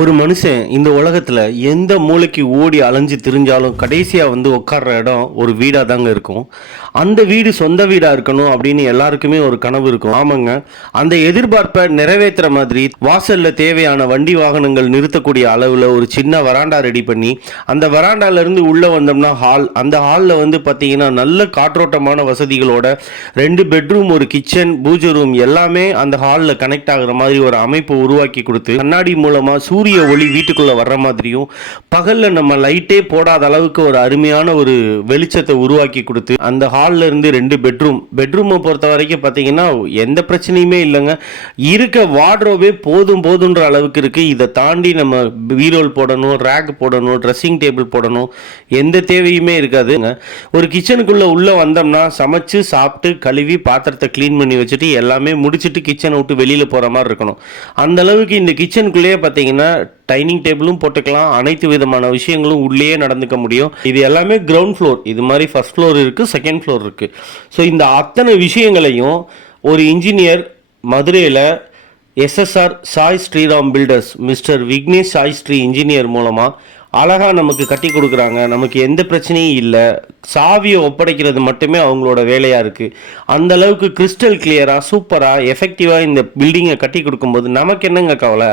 ஒரு மனுஷன் இந்த உலகத்தில் எந்த மூளைக்கு ஓடி அலைஞ்சு திரிஞ்சாலும் கடைசியாக வந்து உட்கார்ற இடம் ஒரு வீடாக தாங்க இருக்கும். அந்த வீடு சொந்த வீடாக இருக்கணும் அப்படின்னு எல்லாருக்குமே ஒரு கனவு இருக்கும். ஆமாங்க, அந்த எதிர்பார்ப்பை நிறைவேற்றுற மாதிரி வாசலில் தேவையான வண்டி வாகனங்கள் நிறுத்தக்கூடிய அளவில் ஒரு சின்ன வராண்டா ரெடி பண்ணி, அந்த வராண்டாலேருந்து உள்ளே வந்தோம்னா ஹால், அந்த ஹாலில் வந்து பார்த்தீங்கன்னா நல்ல காற்றோட்டமான வசதிகளோட 2 பெட்ரூம், ஒரு கிச்சன், பூஜை ரூம் எல்லாமே அந்த ஹாலில் கனெக்ட் ஆகுற மாதிரி ஒரு அமைப்பு உருவாக்கி கொடுத்து, கண்ணாடி மூலமாக சூரிய ஒளி வீட்டுக்குள்ள வர்ற மாதிரியும், பகல்ல நம்ம லைட்டே போடாத அளவுக்கு ஒரு அருமையான ஒரு வெளிச்சத்தை உருவாக்கி கொடுத்து, அந்த ஹால்ல இருந்து 2 பெட்ரூமை பொறுத்த வரைக்கும் பார்த்தீங்கன்னா எந்த பிரச்சனையுமே இல்லைங்க. இருக்க வார்ட்ரோபே போதுன்ற அளவுக்கு இருக்கு. இதை தாண்டி நம்ம பீரோல் போடணும், ரேக் போடணும், ட்ரெஸ்ஸிங் டேபிள் போடணும், எந்த தேவையுமே இருக்காதுங்க. ஒரு கிச்சனுக்குள்ள உள்ள வந்தோம்னா சமைச்சு சாப்பிட்டு கழுவி பாத்திரத்தை க்ளீன் பண்ணி வச்சுட்டு எல்லாமே முடிச்சுட்டு கிச்சனை விட்டு வெளியில போற மாதிரி இருக்கணும். அந்த அளவுக்கு இந்த கிச்சனுக்குள்ளேயே பார்த்தீங்கன்னா டைனிங் டேபிளும் போட்டுக்கலாம், அனைத்து விதமான விஷயங்களும் உள்ளே நடந்துக்க முடியும். இது எல்லாமே கிரவுண்ட் ஃப்ளோர். இது மாதிரி ஃபர்ஸ்ட் ஃப்ளோர் இருக்குது, செகண்ட் ஃப்ளோர் இருக்குது. ஸோ இந்த அத்தனை விஷயங்களையும் ஒரு இன்ஜினியர் மதுரையில் SSR Sai Sriram builders mister Vignesh Sai Sri engineer மூலமாக அழகாக நமக்கு கட்டி கொடுக்குறாங்க. நமக்கு எந்த பிரச்சனையும் இல்லை. சாவியை ஒப்படைக்கிறது மட்டுமே அவங்களோட வேலையாக இருக்குது. அந்த அளவுக்கு கிறிஸ்டல் கிளியராக, சூப்பராக, எஃபெக்டிவாக இந்த பில்டிங்கை கட்டி கொடுக்கும்போது நமக்கு என்னங்க கவலை?